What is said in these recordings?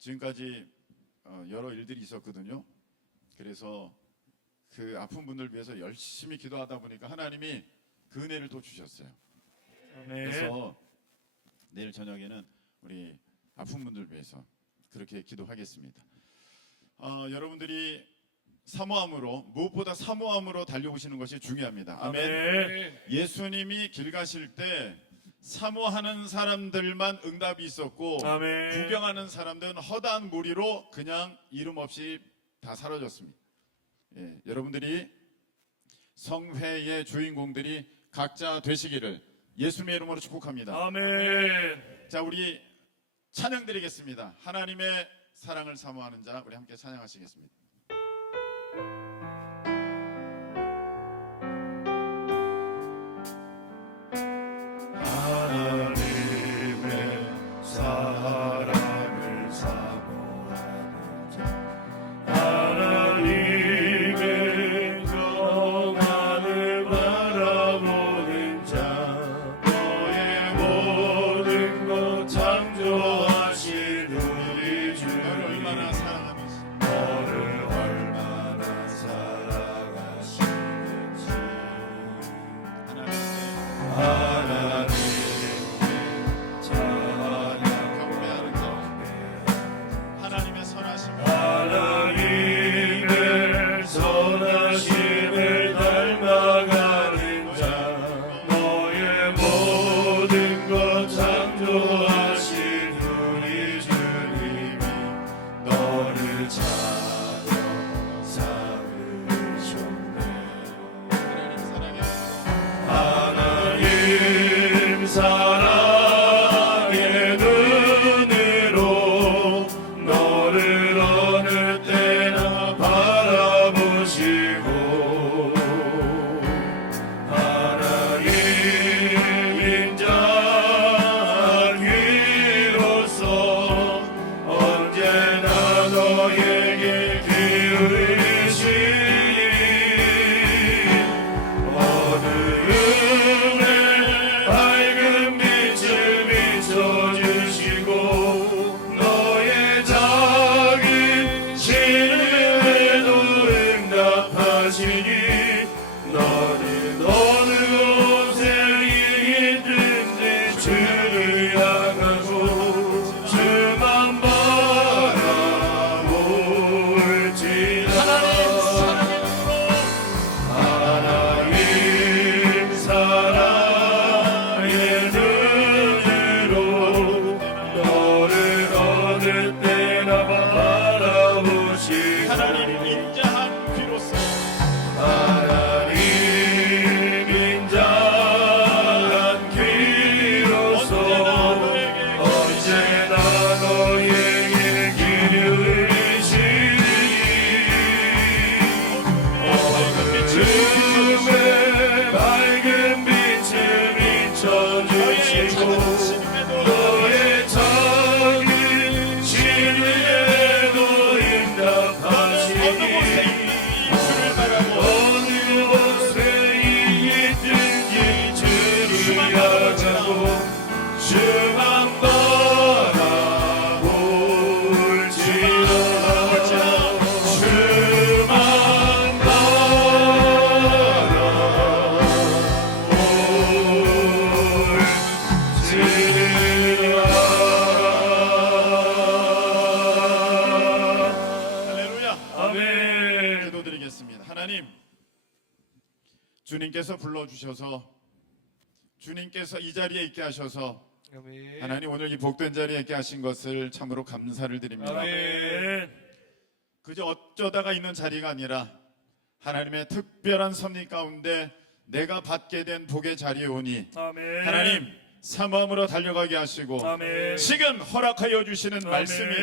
지금까지 여러 일들이 있었거든요. 그래서 그 아픈 분들 위해서 열심히 기도하다 보니까 하나님이 그 은혜를 또 주셨어요. 그래서 내일 저녁에는 우리 아픈 분들 위해서 그렇게 기도하겠습니다. 여러분들이 사모함으로, 무엇보다 사모함으로 달려오시는 것이 중요합니다. 아멘. 예수님이 길 가실 때 사모하는 사람들만 응답이 있었고, 아멘. 구경하는 사람들은 허다한 무리로 그냥 이름 없이 다 사라졌습니다. 여러분들이 성회의 주인공들이 각자 되시기를 예수님의 이름으로 축복합니다. 아멘. 자, 우리 찬양 드리겠습니다. 하나님의 사랑을 사모하는 자, 우리 함께 찬양하시겠습니다. 하나님의 사랑을 사모하는 자, 하나님의 평안을 바라보는 자, 너의 모든 것 창조하신 우리 주, 너를 얼마나 사랑하는지, 너를 얼마나 사랑하시는지. 하나님 경배하는 자, 하나님의 선하심을, 하나님의 선하심을 닮아가는 자, 너의 모든 것 창조하신 우리 주님이 너를 찾아 삼으셨네. 하나님 사랑해. 하나님 사랑의 눈으로 너를 어느 때나 바라보시고, 하나님 인자한 귀로서 언제나 너에게 기울이시니 어두움에 밝은 빛을 비춰주시고, 너의 작은 신음에도 응답하시니 너는 어느 곳에 있든지 주를 향하고 주만 바라볼지라. 하나님 사랑의 눈으로 너를 어느 때나 바라보시고, 하나님 인자한 귀로서 하나님 인자한 귀로서 언제나 너에게 기울이시니 어둠에 밝은 빛을 비춰주시고, 너의 작은 신에도 응답하시니 어느 곳에 있든지 주를 향하고 주만 바라볼지라. 주만 바라볼지라. 할렐루야. 아멘. 기도드리겠습니다. 하나님, 주님께서 불러주셔서, 주님께서 이 자리에 있게 하셔서, 아멘. 하나님 오늘 이 복된 자리에 있게 하신 것을 참으로 감사를 드립니다. 아멘. 그저 어쩌다가 있는 자리가 아니라 하나님의 특별한 섭리 가운데 내가 받게 된 복의 자리에 오니 아멘. 하나님 사모함으로 달려가게 하시고, 아멘. 지금 허락하여 주시는 아멘. 말씀이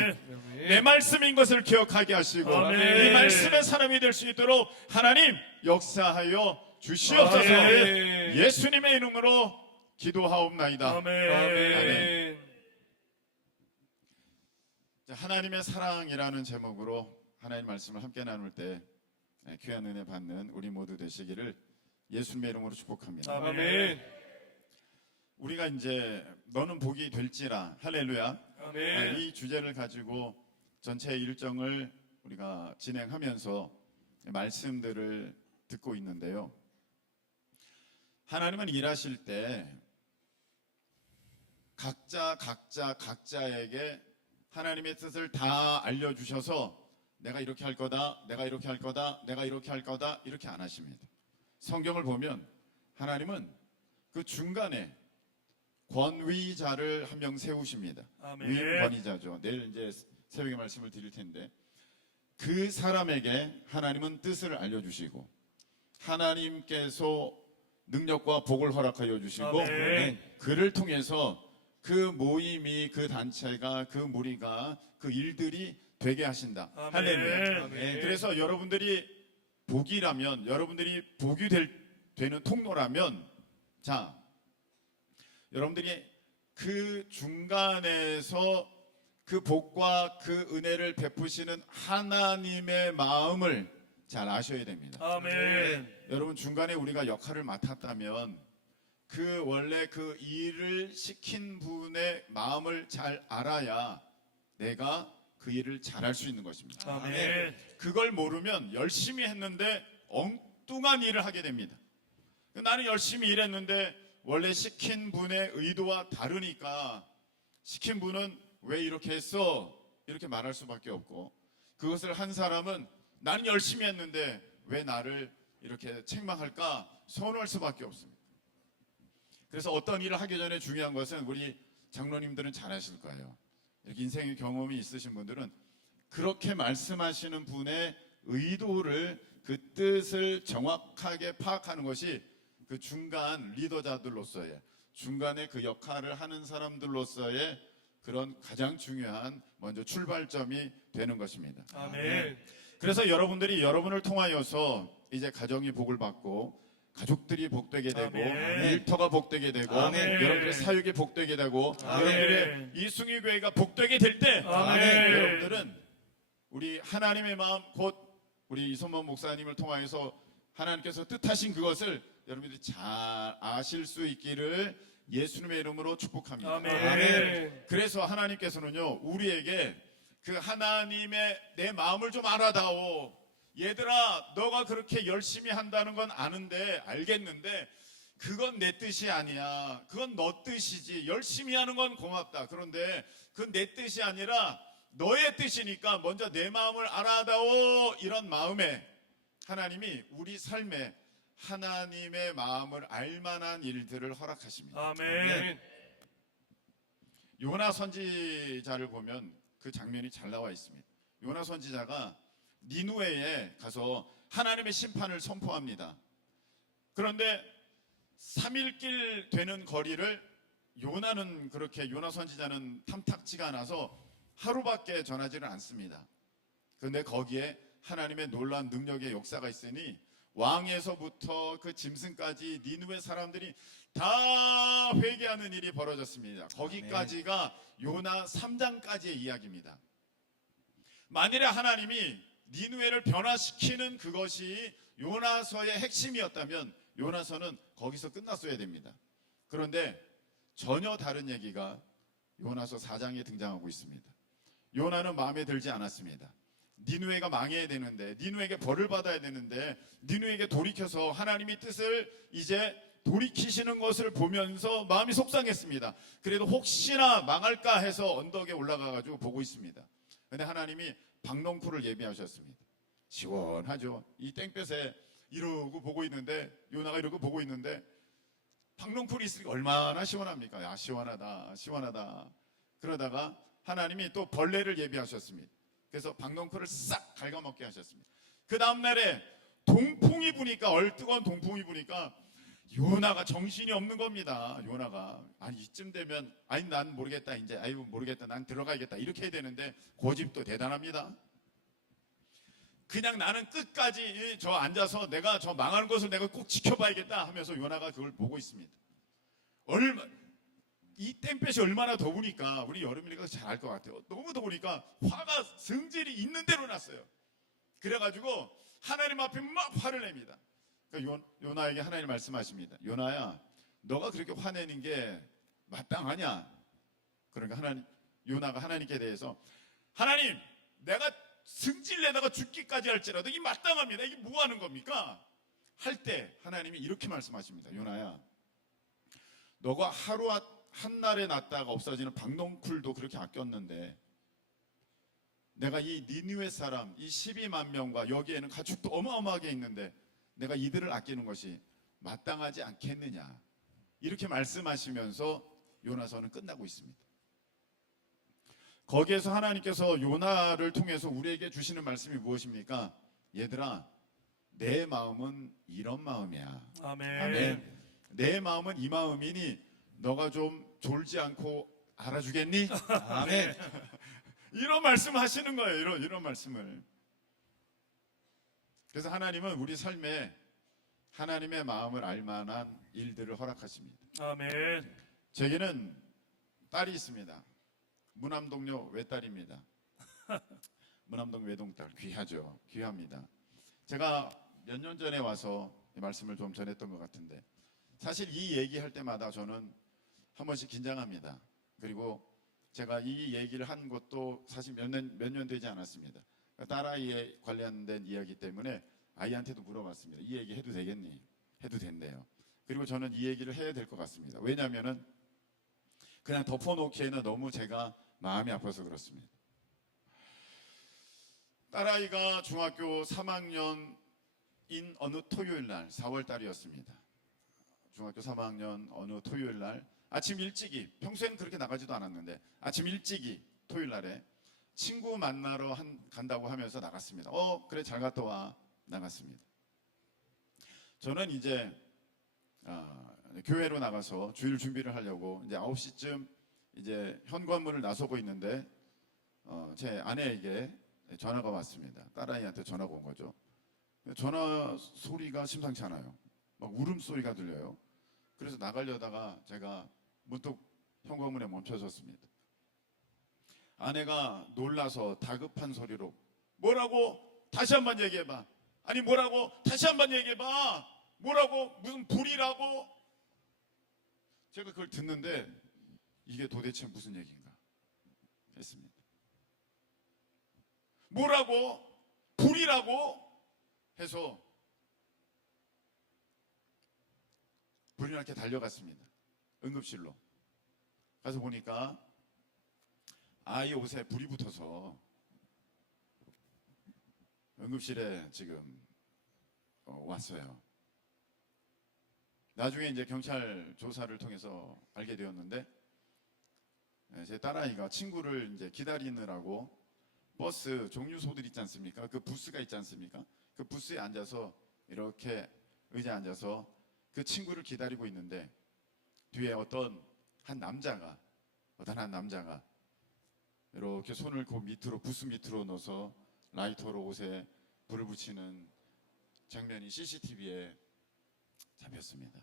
내 말씀인 것을 기억하게 하시고, 아멘. 이 말씀의 사람이 될 수 있도록 하나님 역사하여 주시옵소서. 아멘. 예수님의 이름으로 기도하옵나이다. 아멘. 아멘. 하나님의 사랑이라는 제목으로 하나님 말씀을 함께 나눌 때 귀한 은혜 받는 우리 모두 되시기를 예수님의 이름으로 축복합니다. 아멘. 우리가 이제 너는 복이 될지라, 할렐루야. 아멘. 이 주제를 가지고 전체 일정을 우리가 진행하면서 말씀들을 듣고 있는데요. 하나님은 일하실 때 각자에게 하나님의 뜻을 다 알려주셔서 내가 이렇게 할 거다, 내가 이렇게 할 거다, 내가 이렇게 할 거다 이렇게 안 하십니다. 성경을 보면 하나님은 그 중간에 권위자를 한 명 세우십니다. 아멘. 위임 권위자죠. 내일 이제 새벽에 말씀을 드릴 텐데 그 사람에게 하나님은 뜻을 알려주시고 하나님께서 능력과 복을 허락하여 주시고 아멘. 그를 통해서 그 모임이, 그 단체가, 그 무리가, 그 일들이 되게 하신다. 아멘. 할렐루야. 아멘. 그래서 여러분들이 복이라면, 여러분들이 복이 되는 통로라면, 자, 여러분들이 그 중간에서 그 복과 그 은혜를 베푸시는 하나님의 마음을 잘 아셔야 됩니다. 아멘. 여러분, 중간에 우리가 역할을 맡았다면 그 원래 그 일을 시킨 분의 마음을 잘 알아야 내가 그 일을 잘할 수 있는 것입니다. 아멘. 그걸 모르면 열심히 했는데 엉뚱한 일을 하게 됩니다. 나는 열심히 일했는데 원래 시킨 분의 의도와 다르니까 시킨 분은 왜 이렇게 했어? 이렇게 말할 수밖에 없고, 그것을 한 사람은 나는 열심히 했는데 왜 나를 이렇게 책망할까? 서운할 수밖에 없습니다. 그래서 어떤 일을 하기 전에 중요한 것은 우리 장로님들은 잘 아실 거예요. 이렇게 인생의 경험이 있으신 분들은 그렇게 말씀하시는 분의 의도를, 그 뜻을 정확하게 파악하는 것이 그 중간 리더자들로서의, 중간에 그 역할을 하는 사람들로서의 그런 가장 중요한 먼저 출발점이 되는 것입니다. 아멘. 그래서 여러분들이 여러분을 통하여서 이제 가정이 복을 받고 가족들이 복되게 되고 아멘. 일터가 복되게 되고 아멘. 여러분들의 사역이 복되게 되고 아멘. 여러분들의 이숭이 교회가 복되게 될 때 아멘. 여러분들은 우리 하나님의 마음, 곧 우리 이선범 목사님을 통하여서 하나님께서 뜻하신 그것을 여러분들이 잘 아실 수 있기를 예수님의 이름으로 축복합니다. 아멘. 그래서 하나님께서는요, 우리에게 그 하나님의 내 마음을 좀 알아다오. 얘들아, 너가 그렇게 열심히 한다는 건 아는데, 알겠는데 그건 내 뜻이 아니야. 그건 너 뜻이지. 열심히 하는 건 고맙다. 그런데 그건 내 뜻이 아니라 너의 뜻이니까 먼저 내 마음을 알아다오. 이런 마음에 하나님이 우리 삶에 하나님의 마음을 알만한 일들을 허락하십니다. 아멘. 요나 선지자를 보면 그 장면이 잘 나와 있습니다. 요나 선지자가 니누웨에 가서 하나님의 심판을 선포합니다. 그런데 3일길 되는 거리를 요나는 그렇게, 요나 선지자는 탐탁지가 않아서 하루밖에 전하지는 않습니다. 그런데 거기에 하나님의 놀라운 능력의 역사가 있으니 왕에서부터 그 짐승까지 니누의 사람들이 다 회개하는 일이 벌어졌습니다. 거기까지가 요나 3장까지의 이야기입니다. 만일에 하나님이 니누에를 변화시키는 그것이 요나서의 핵심이었다면 요나서는 거기서 끝났어야 됩니다. 그런데 전혀 다른 얘기가 요나서 4장에 등장하고 있습니다. 요나는 마음에 들지 않았습니다. 니누에가 망해야 되는데, 니누에게 벌을 받아야 되는데, 니누에게 돌이켜서 하나님의 뜻을 이제 돌이키시는 것을 보면서 마음이 속상했습니다. 그래도 혹시나 망할까 해서 언덕에 올라가가지고 보고 있습니다. 근데 하나님이 박농쿨을 예비하셨습니다. 시원하죠. 이 땡볕에 이러고 보고 있는데, 요나가 이러고 보고 있는데 박농쿨이 있으니까 얼마나 시원합니까? 야, 시원하다, 시원하다. 그러다가 하나님이 또 벌레를 예비하셨습니다. 그래서 박농쿨을 싹 갉아먹게 하셨습니다. 그 다음날에 동풍이 부니까, 얼뜨거운 동풍이 부니까 요나가 정신이 없는 겁니다. 요나가 아니 이쯤 되면 아니 난 모르겠다, 이제 아이고 모르겠다, 난 들어가야겠다 이렇게 해야 되는데 고집도 대단합니다. 그냥 나는 끝까지 저 앉아서 내가 저 망하는 것을 내가 꼭 지켜봐야겠다 하면서 요나가 그걸 보고 있습니다. 이 땡볕이 얼마나 더우니까, 우리 여름이니까 잘 알 것 같아요. 너무 더우니까 화가 성질이 있는 대로 났어요. 그래가지고 하나님 앞에 막 화를 냅니다. 그러니까 요나에게 하나님 말씀하십니다. 요나야, 너가 그렇게 화내는 게 마땅하냐? 그러니까 요나가 하나님께 대해서, 하나님, 내가 승질내다가 죽기까지 할지라도 이 마땅합니다. 이게 뭐 하는 겁니까? 할 때 하나님이 이렇게 말씀하십니다. 요나야, 너가 하루 한 날에 났다가 없어지는 박농쿨도 그렇게 아꼈는데 내가 이 니느웨 사람 이 12만 명과 여기에는 가축도 어마어마하게 있는데 내가 이들을 아끼는 것이 마땅하지 않겠느냐, 이렇게 말씀하시면서 요나서는 끝나고 있습니다. 거기에서 하나님께서 요나를 통해서 우리에게 주시는 말씀이 무엇입니까? 얘들아, 내 마음은 이런 마음이야. 아멘. 내 마음은 이 마음이니 너가 좀 졸지 않고 알아주겠니? 아멘. 이런 말씀하시는 거예요. 이런 말씀을. 그래서 하나님은 우리 삶에 하나님의 마음을 알만한 일들을 허락하십니다. 아멘. 제게는 딸이 있습니다. 무남동녀 외딸입니다. 무남동 외동딸 귀하죠. 귀합니다. 제가 몇 년 전에 와서 이 말씀을 좀 전했던 것 같은데 사실 이 얘기할 때마다 저는 한 번씩 긴장합니다. 그리고 제가 이 얘기를 한 것도 사실 몇 년 되지 않았습니다. 딸아이에 관련된 이야기 때문에 아이한테도 물어봤습니다. 이 얘기 해도 되겠니? 해도 된대요. 그리고 저는 이 얘기를 해야 될 것 같습니다. 왜냐하면은 그냥 덮어놓기에는 너무 제가 마음이 아파서 그렇습니다. 딸아이가 중학교 3학년인 어느 토요일 날 4월 달이었습니다. 중학교 3학년 어느 토요일 날 아침 일찍이, 평소에는 그렇게 나가지도 않았는데 아침 일찍이 토요일 날에 친구 만나러 간다고 하면서 나갔습니다. 그래 잘 갔다 와. 나갔습니다. 저는 이제 교회로 나가서 주일 준비를 하려고 이제 9시쯤 이제 현관문을 나서고 있는데 제 아내에게 전화가 왔습니다. 딸아이한테 전화가 온 거죠. 전화 소리가 심상치 않아요. 막 울음소리가 들려요. 그래서 나가려다가 제가 문득 현관문에 멈춰섰습니다. 아내가 놀라서 다급한 소리로 뭐라고? 다시 한번 얘기해봐. 아니 뭐라고? 다시 한번 얘기해봐. 뭐라고? 무슨 불이라고? 제가 그걸 듣는데 이게 도대체 무슨 얘기인가 했습니다. 뭐라고? 불이라고? 해서 불이 나게 달려갔습니다. 응급실로 가서 보니까 아이 옷에 불이 붙어서 응급실에 지금 왔어요. 나중에 이제 경찰 조사를 통해서 알게 되었는데 제 딸아이가 친구를 이제 기다리느라고 버스 종류소들 있지 않습니까? 그 부스가 있지 않습니까? 그 부스에 앉아서 이렇게 의자에 앉아서 그 친구를 기다리고 있는데 뒤에 어떤 한 남자가 이렇게 손을 그 밑으로 부스 밑으로 넣어서 라이터로 옷에 불을 붙이는 장면이 CCTV에 잡혔습니다.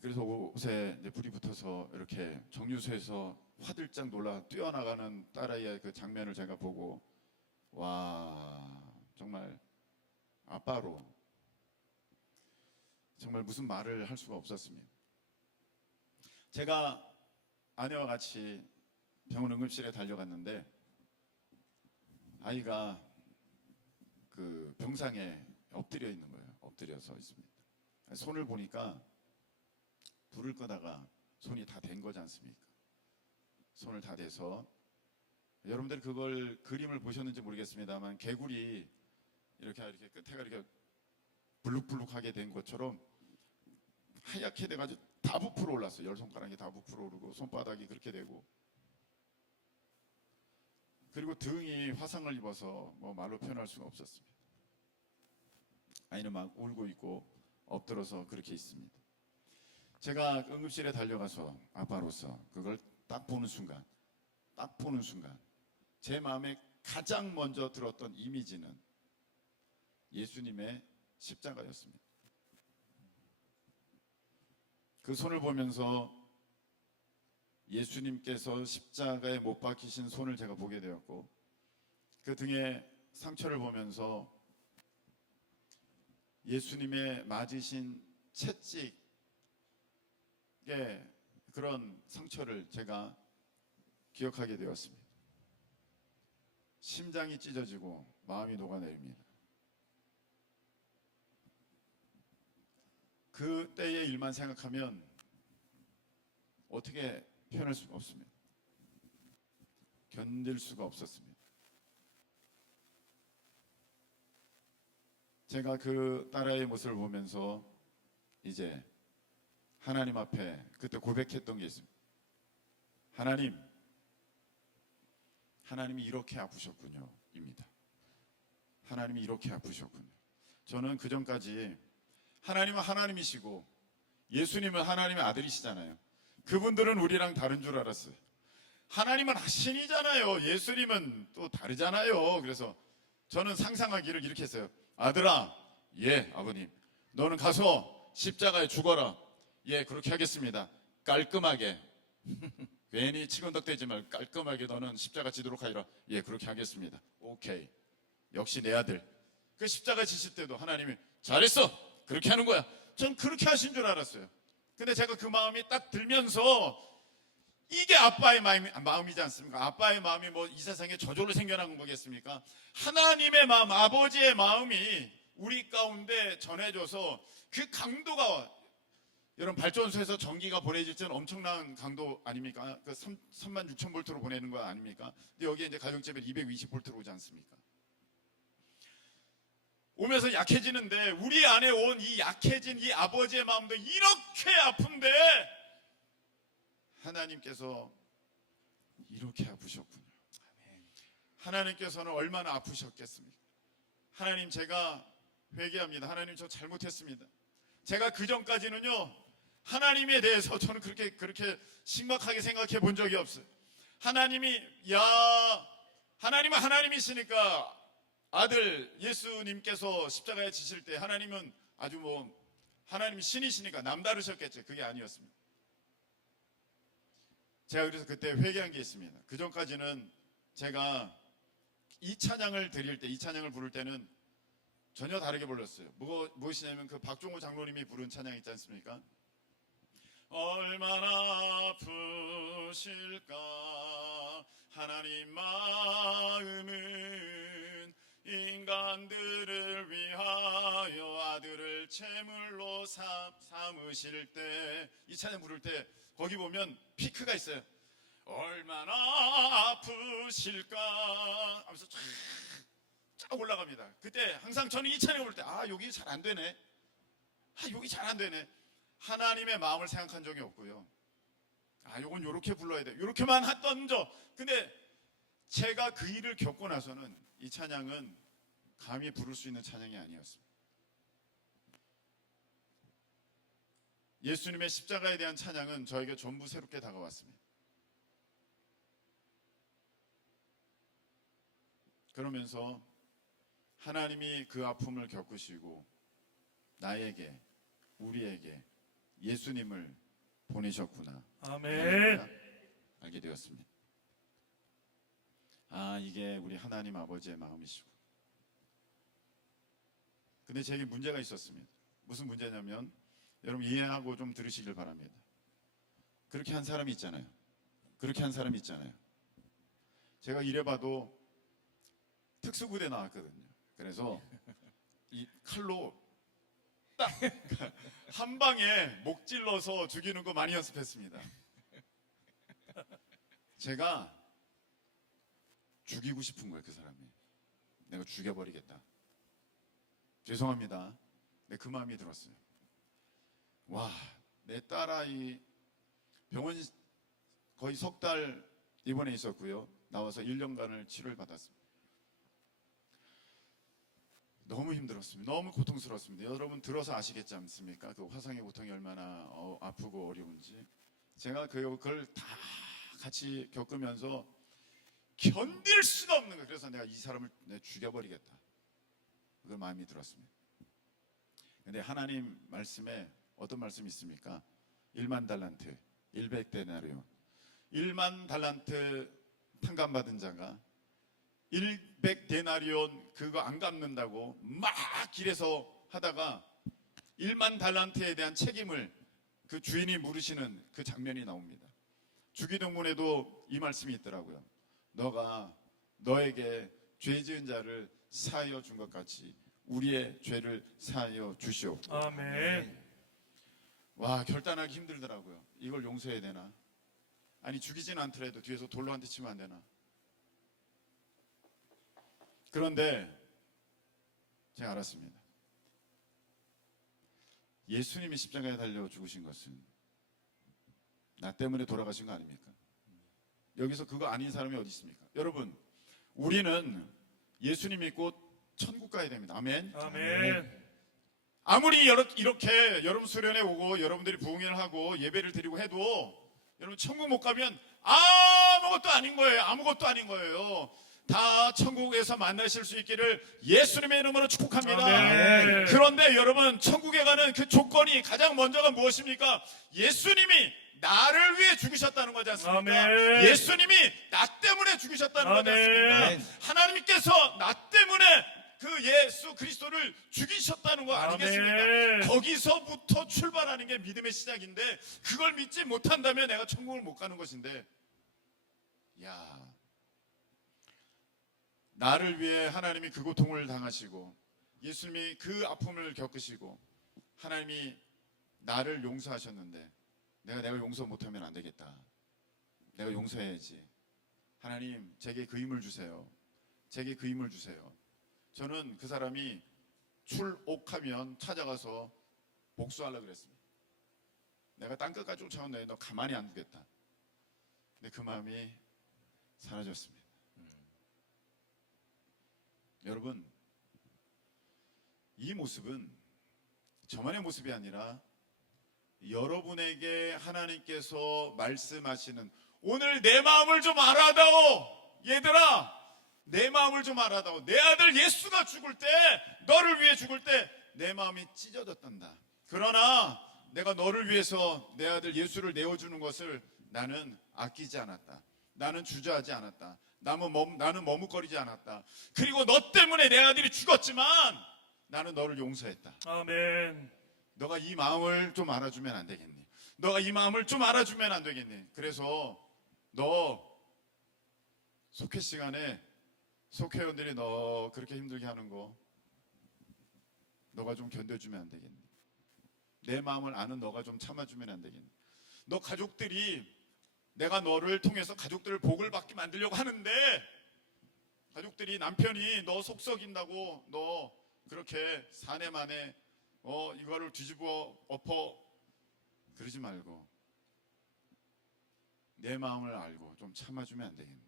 그래서 옷에 이제 불이 붙어서 이렇게 정류소에서 화들짝 놀라 뛰어나가는 딸아이의 그 장면을 제가 보고 와, 정말 아빠로 정말 무슨 말을 할 수가 없었습니다. 제가 아내와 같이 병원 응급실에 달려갔는데 아이가 그 병상에 엎드려 있는 거예요. 엎드려서 있습니다. 손을 보니까 불을 끄다가 손이 다 된 거지 않습니까? 손을 다 대서 여러분들 그걸 그림을 보셨는지 모르겠습니다만 개구리 이렇게 끝에가 이렇게 불룩불룩하게 된 것처럼 하얗게 돼가지고 다 부풀어 올랐어요. 10손가락이 다 부풀어 오르고 손바닥이 그렇게 되고 그리고 등이 화상을 입어서 뭐 말로 표현할 수가 없었습니다. 아이는 막 울고 있고 엎드려서 그렇게 있습니다. 제가 응급실에 달려가서 아빠로서 그걸 딱 보는 순간 제 마음에 가장 먼저 들었던 이미지는 예수님의 십자가였습니다. 그 손을 보면서 예수님께서 십자가에 못 박히신 손을 제가 보게 되었고 그 등에 상처를 보면서 예수님의 맞으신 채찍의 그런 상처를 제가 기억하게 되었습니다. 심장이 찢어지고 마음이 녹아내립니다. 그때의 일만 생각하면 어떻게 표현할 수가 없습니다. 견딜 수가 없었습니다. 제가 그 딸아이의 모습을 보면서 이제 하나님 앞에 그때 고백했던 게 있습니다. 하나님이 이렇게 아프셨군요 입니다. 하나님이 이렇게 아프셨군요. 저는 그 전까지 하나님은 하나님이시고 예수님은 하나님의 아들이시잖아요. 그분들은 우리랑 다른 줄 알았어요. 하나님은 신이잖아요. 예수님은 또 다르잖아요. 그래서 저는 상상하기를 이렇게 했어요. 아들아, 예 아버님, 너는 가서 십자가에 죽어라. 예, 그렇게 하겠습니다. 깔끔하게 괜히 치근덕대지 말고 깔끔하게 너는 십자가 지도록 하리라. 예, 그렇게 하겠습니다. 오케이. 역시 내 아들. 그 십자가 지실 때도 하나님이 잘했어, 그렇게 하는 거야. 전 그렇게 하신 줄 알았어요. 근데 제가 그 마음이 딱 들면서 이게 아빠의 마음이지 않습니까? 아빠의 마음이 뭐 이 세상에 저절로 생겨난 거겠습니까? 하나님의 마음, 아버지의 마음이 우리 가운데 전해져서 그 강도가, 여러분 발전소에서 전기가 보내질 때는 엄청난 강도 아닙니까? 그 36,000볼트로 보내는 거 아닙니까? 근데 여기에 이제 가정집에 220볼트로 오지 않습니까? 오면서 약해지는데 우리 안에 온 이 약해진 이 아버지의 마음도 이렇게 아픈데 하나님께서 이렇게 아프셨군요. 하나님께서는 얼마나 아프셨겠습니까? 하나님, 제가 회개합니다. 하나님, 저 잘못했습니다. 제가 그 전까지는요, 하나님에 대해서 저는 그렇게 심각하게 생각해 본 적이 없어요. 하나님은 하나님이시니까 아들 예수님께서 십자가에 지실 때 하나님은 아주 하나님이 신이시니까 남다르셨겠죠. 그게 아니었습니다. 제가 그래서 그때 회개한 게 있습니다. 그 전까지는 제가 이 찬양을 드릴 때, 이 찬양을 부를 때는 전혀 다르게 불렀어요. 무엇이냐면 그 박종호 장로님이 부른 찬양 있지 않습니까? 얼마나 아프실까 하나님 마음은 인간들을 위하여 아들을 제물로 삼으실 때, 이 찬양 부를 때 거기 보면 피크가 있어요. 얼마나 아프실까 하면서 쫙 올라갑니다. 그때 항상 저는 이 찬양을 부를 때 여기 잘 안 되네. 여기 잘 안 되네. 하나님의 마음을 생각한 적이 없고요. 요건 요렇게 불러야 돼. 요렇게만 던져. 근데 제가 그 일을 겪고 나서는 이 찬양은 감히 부를 수 있는 찬양이 아니었습니다. 예수님의 십자가에 대한 찬양은 저에게 전부 새롭게 다가왔습니다. 그러면서 하나님이 그 아픔을 겪으시고 나에게, 우리에게 예수님을 보내셨구나. 아멘. 알게 되었습니다. 이게 우리 하나님 아버지의 마음이시고. 근데 제게 문제가 있었습니다. 무슨 문제냐면, 여러분 이해하고 좀 들으시길 바랍니다. 그렇게 한 사람이 있잖아요. 제가 이래봐도 특수부대 나왔거든요. 그래서 이 칼로 딱 한 방에 목 찔러서 죽이는 거 많이 연습했습니다. 제가 죽이고 싶은 거예요. 그 사람이. 내가 죽여버리겠다. 죄송합니다. 네, 그 마음이 들었어요. 내 딸아이 병원 거의 석 달 입원해 있었고요. 나와서 1년간을 치료를 받았습니다. 너무 힘들었습니다. 너무 고통스러웠습니다. 여러분 들어서 아시겠지 않습니까? 그 화상의 고통이 얼마나 아프고 어려운지. 제가 그걸 다 같이 겪으면서 견딜 수가 없는 거예요. 그래서 내가 이 사람을 죽여버리겠다. 그 마음이 들었습니다. 근데 하나님 말씀에 어떤 말씀이 있습니까? 1만 달란트, 100데나리온. 1만 달란트 탕감받은 자가 100데나리온 그거 안 갚는다고 막 길에서 하다가 1만 달란트에 대한 책임을 그 주인이 물으시는 그 장면이 나옵니다. 주기도문에도 이 말씀이 있더라고요. 너가 너에게 죄 지은 자를 사하여 준 것 같이 우리의 죄를 사하여 주시옵고. 아멘. 와, 결단하기 힘들더라고요. 이걸 용서해야 되나? 아니, 죽이진 않더라도 뒤에서 돌로 한 대 치면 안 되나? 그런데 제가 알았습니다. 예수님이 십자가에 달려 죽으신 것은 나 때문에 돌아가신 거 아닙니까? 여기서 그거 아닌 사람이 어디 있습니까? 여러분, 우리는 예수님 믿고 천국 가야 됩니다. 아멘. 아멘. 아무리 이렇게 여러분 수련회 오고 여러분들이 부흥회를 하고 예배를 드리고 해도 여러분 천국 못 가면 아무것도 아닌 거예요. 아무것도 아닌 거예요. 다 천국에서 만나실 수 있기를 예수님의 이름으로 축복합니다. 아멘. 그런데 여러분, 천국에 가는 그 조건이 가장 먼저가 무엇입니까? 예수님이 나를 위해 죽으셨다는 거지 않습니까? 아멘. 예수님이 나 때문에 죽으셨다는 거지 않습니까? 아멘. 하나님께서 나 때문에 그 예수 그리스도를 죽이셨다는 거 아니겠습니까? 아멘. 거기서부터 출발하는 게 믿음의 시작인데, 그걸 믿지 못한다면 내가 천국을 못 가는 것인데, 야, 나를 위해 하나님이 그 고통을 당하시고 예수님이 그 아픔을 겪으시고 하나님이 나를 용서하셨는데 내가 용서 못하면 안 되겠다. 내가 용서해야지. 하나님, 제게 그 힘을 주세요. 제게 그 힘을 주세요. 저는 그 사람이 출옥하면 찾아가서 복수하려고 그랬습니다. 내가 땅끝까지 쫓아온다. 너 가만히 안 두겠다. 근데 그 마음이 사라졌습니다. 여러분, 이 모습은 저만의 모습이 아니라 여러분에게 하나님께서 말씀하시는, 오늘 내 마음을 좀 알아다오. 얘들아, 내 마음을 좀 알아다오. 내 아들 예수가 죽을 때, 너를 위해 죽을 때 내 마음이 찢어졌단다. 그러나 내가 너를 위해서 내 아들 예수를 내어주는 것을 나는 아끼지 않았다. 나는 주저하지 않았다. 나는 머뭇거리지 않았다. 그리고 너 때문에 내 아들이 죽었지만 나는 너를 용서했다. 아멘. 너가 이 마음을 좀 알아주면 안 되겠니? 너가 이 마음을 좀 알아주면 안 되겠니? 그래서 너 속회 시간에 속회원들이 너 그렇게 힘들게 하는 거 너가 좀 견뎌주면 안 되겠니? 내 마음을 아는 너가 좀 참아주면 안 되겠니? 너 가족들이, 내가 너를 통해서 가족들을 복을 받게 만들려고 하는데 가족들이, 남편이 너 속썩인다고 너 그렇게 사내만에 이거를 뒤집어 엎어 그러지 말고 내 마음을 알고 좀 참아주면 안 되겠니?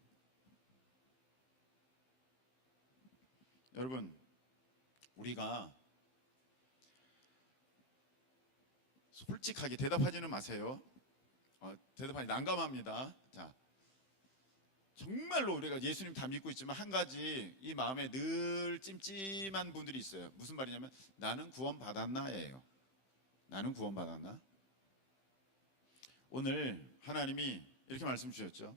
여러분, 우리가 솔직하게 대답하지는 마세요. 대답하기 난감합니다. 자, 정말로 우리가 예수님 다 믿고 있지만 한 가지 이 마음에 늘 찜찜한 분들이 있어요. 무슨 말이냐면 나는 구원받았나예요. 나는 구원받았나? 오늘 하나님이 이렇게 말씀 주셨죠.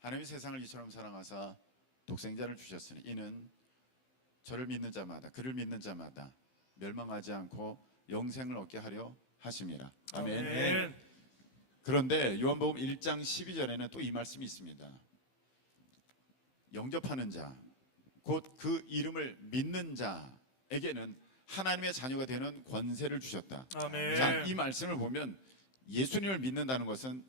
하나님이 세상을 이처럼 사랑하사 독생자를 주셨으니 이는 저를 믿는 자마다, 그를 믿는 자마다 멸망하지 않고 영생을 얻게 하려 하심이라. 아멘. 아멘. 그런데 요한복음 1장 12절에는 또 이 말씀이 있습니다. 영접하는 자, 곧 그 이름을 믿는 자에게는 하나님의 자녀가 되는 권세를 주셨다. 아멘. 자, 이 말씀을 보면 예수님을 믿는다는 것은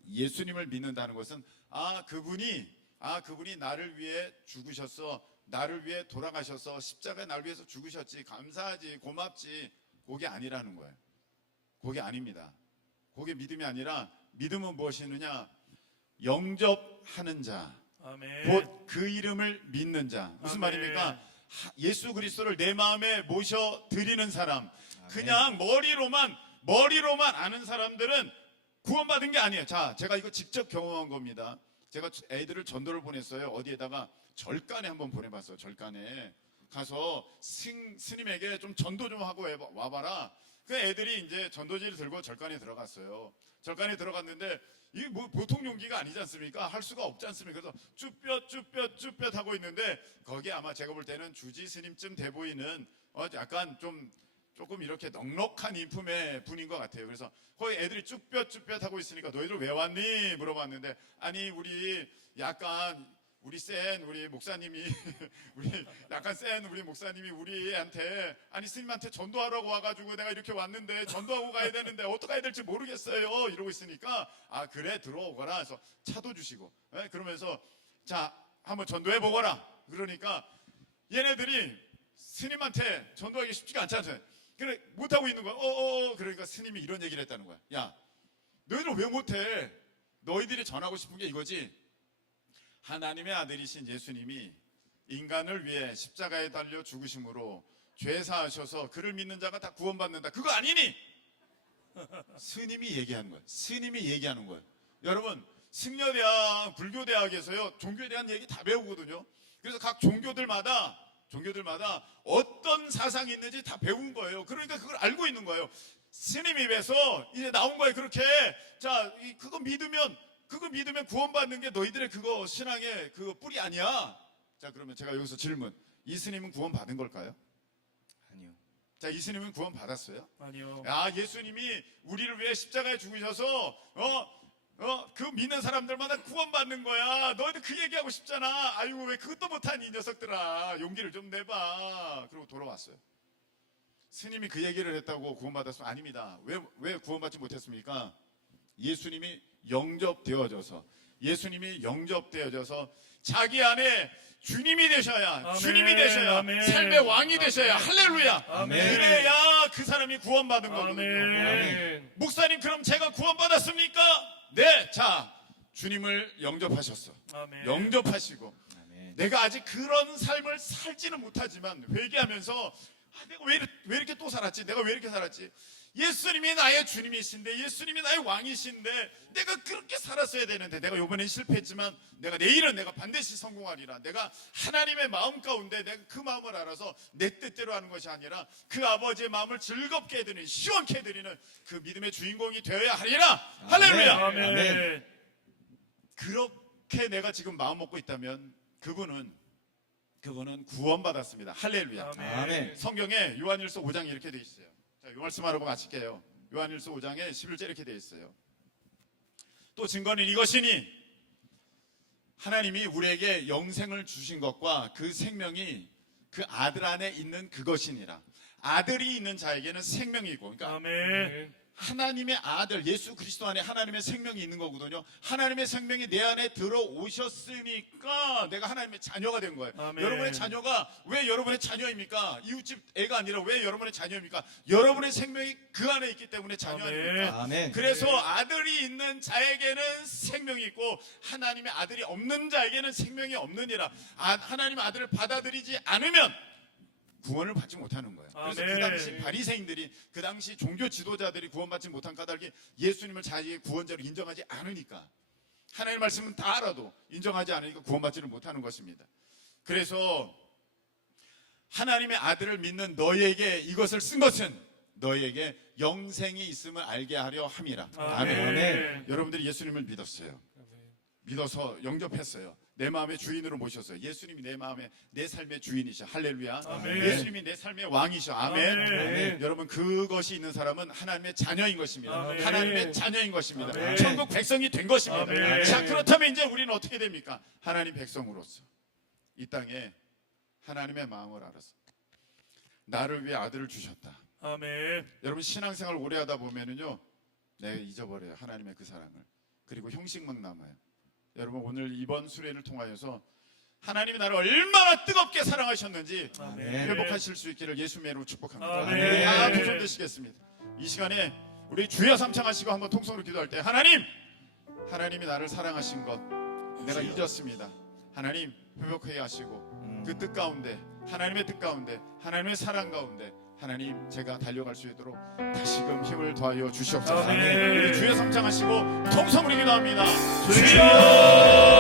그분이 나를 위해 죽으셨어. 나를 위해 돌아가셔서 십자가에 나를 위해서 죽으셨지. 감사하지. 고맙지. 그게 아니라는 거예요. 그게 아닙니다. 그게 믿음이 아니라, 믿음은 무엇이느냐? 영접하는 자, 아멘. 곧 그 이름을 믿는 자. 무슨 아멘. 말입니까? 예수 그리스도를 내 마음에 모셔 드리는 사람. 그냥 머리로만 아는 사람들은 구원받은 게 아니에요. 자, 제가 이거 직접 경험한 겁니다. 제가 애들을 전도를 보냈어요. 어디에다가 절간에 한번 보내봤어요. 절간에 가서 스님에게 좀 전도 좀 하고 와봐라. 그 애들이 이제 전도지를 들고 절간에 들어갔어요. 절간에 들어갔는데 이게 뭐 보통 용기가 아니지 않습니까? 할 수가 없지 않습니까? 그래서 쭈뼛 하고 있는데 거기 아마 제가 볼 때는 주지 스님쯤 돼 보이는 약간 좀 조금 이렇게 넉넉한 인품의 분인 것 같아요. 그래서 거기 애들이 쭈뼛쭈뼛 하고 있으니까 너희들 왜 왔니? 물어봤는데 아니 우리 약간 우리 목사님이 우리 약간 센 우리 목사님이 우리한테 아니 스님한테 전도하라고 와가지고 내가 이렇게 왔는데 전도하고 가야 되는데 어떻게 해야 될지 모르겠어요 이러고 있으니까 아 그래 들어오거라 해서 차도 주시고 그러면서 자 한번 전도해 보거라 그러니까 얘네들이 스님한테 전도하기 쉽지가 않잖아요. 그래 못하고 있는 거야. 그러니까 스님이 이런 얘기를 했다는 거야. 야 너희들 왜 못해? 너희들이 전하고 싶은 게 이거지. 하나님의 아들이신 예수님이 인간을 위해 십자가에 달려 죽으심으로 죄 사하셔서 그를 믿는 자가 다 구원받는다. 그거 아니니? 스님이 얘기하는 거예요. 스님이 얘기하는 거예요. 여러분 승려대학 불교대학에서요 종교에 대한 얘기 다 배우거든요. 그래서 각 종교들마다 어떤 사상이 있는지 다 배운 거예요. 그러니까 그걸 알고 있는 거예요. 스님 입에서 이제 나온 거예요. 그렇게 자 그거 믿으면 구원받는 게 너희들의 그거 신앙의 그 뿌리 아니야. 자 그러면 제가 여기서 질문. 이 스님은 구원받은 걸까요? 아니요. 자 이 스님은 구원받았어요? 아니요. 야 예수님이 우리를 위해 십자가에 죽으셔서 그 믿는 사람들마다 구원받는 거야. 너희들 그 얘기하고 싶잖아. 아이고 왜 그것도 못하니 이 녀석들아. 용기를 좀 내봐. 그리고 돌아왔어요. 스님이 그 얘기를 했다고 구원받았으면 아닙니다. 왜 구원받지 못했습니까? 예수님이 영접되어져서 자기 안에 주님이 되셔야 아멘. 주님이 되셔야 아멘. 삶의 왕이 되셔야 할렐루야. 아멘. 그래야 그 사람이 구원받은 거거든요. 아멘. 목사님 그럼 제가 구원받았습니까? 네. 자 주님을 영접하셨어. 아멘. 영접하시고 아멘. 내가 아직 그런 삶을 살지는 못하지만 회개하면서 내가 왜 이렇게 또 살았지? 내가 왜 이렇게 살았지? 예수님이 나의 주님이신데 예수님이 나의 왕이신데 내가 그렇게 살았어야 되는데 내가 이번엔 실패했지만 내일은 내가 반드시 성공하리라. 내가 하나님의 마음 가운데 내가 그 마음을 알아서 내 뜻대로 하는 것이 아니라 그 아버지의 마음을 즐겁게 해드리는 시원케 해드리는 그 믿음의 주인공이 되어야 하리라. 할렐루야. 아멘. 그렇게 내가 지금 마음 먹고 있다면 그분은 구원받았습니다. 할렐루야. 아멘. 성경에 요한일서 5장에 이렇게 돼 있어요. 자, 이 말씀하고 마칠게요. 요한일서 5장에 11절 이렇게 돼 있어요. 또 증거는 이것이니 하나님이 우리에게 영생을 주신 것과 그 생명이 그 아들 안에 있는 그것이니라. 아들이 있는 자에게는 생명이 있고, 그러니까 아멘. 하나님의 아들 예수 그리스도 안에 하나님의 생명이 있는 거거든요. 하나님의 생명이 내 안에 들어오셨으니까 내가 하나님의 자녀가 된 거예요. 아멘. 여러분의 자녀가 왜 여러분의 자녀입니까? 이웃집 애가 아니라 왜 여러분의 자녀입니까? 여러분의 생명이 그 안에 있기 때문에 자녀 아닙니까? 아멘. 그래서 아들이 있는 자에게는 생명이 있고 하나님의 아들이 없는 자에게는 생명이 없느니라. 하나님의 아들을 받아들이지 않으면 구원을 받지 못하는 거예요. 그래서 아멘. 그 당시 바리새인들이 그 당시 종교 지도자들이 구원받지 못한 까닭이 예수님을 자기의 구원자로 인정하지 않으니까 하나님의 말씀은 다 알아도 인정하지 않으니까 구원받지를 못하는 것입니다. 그래서 하나님의 아들을 믿는 너희에게 이것을 쓴 것은 너희에게 영생이 있음을 알게 하려 함이라. 아멘. 아멘. 여러분들이 예수님을 믿었어요. 믿어서 영접했어요. 내 마음의 주인으로 모셨어요. 예수님이 내 마음의 내 삶의 주인이셔. 할렐루야. 아멘. 예수님이 내 삶의 왕이셔. 아멘. 아멘. 여러분 그것이 있는 사람은 하나님의 자녀인 것입니다. 아멘. 하나님의 자녀인 것입니다. 아멘. 천국 백성이 된 것입니다. 아멘. 자 그렇다면 이제 우리는 어떻게 됩니까? 하나님 백성으로서 이 땅에 하나님의 마음을 알아서 나를 위해 아들을 주셨다. 아멘. 여러분 신앙생활 오래 하다 보면은요 내가 잊어버려요. 하나님의 그 사랑을. 그리고 형식만 남아요. 여러분 오늘 이번 수련을 통하여서 하나님이 나를 얼마나 뜨겁게 사랑하셨는지 아멘. 회복하실 수 있기를 예수님의 이름으로 축복합니다. 아멘. 두손 드시겠습니다. 이 시간에 우리 주여 삼창하시고 한번 통성으로 기도할 때 하나님이 나를 사랑하신 것 내가 잊었습니다. 하나님 회복하게 하시고 그 뜻 가운데 하나님의 뜻 가운데 하나님의 사랑 가운데 하나님 제가 달려갈 수 있도록 다시금 힘을 더하여 주시옵소서. 아멘. 우리 주여 삼창하시고 통성으로 기도합니다. 주여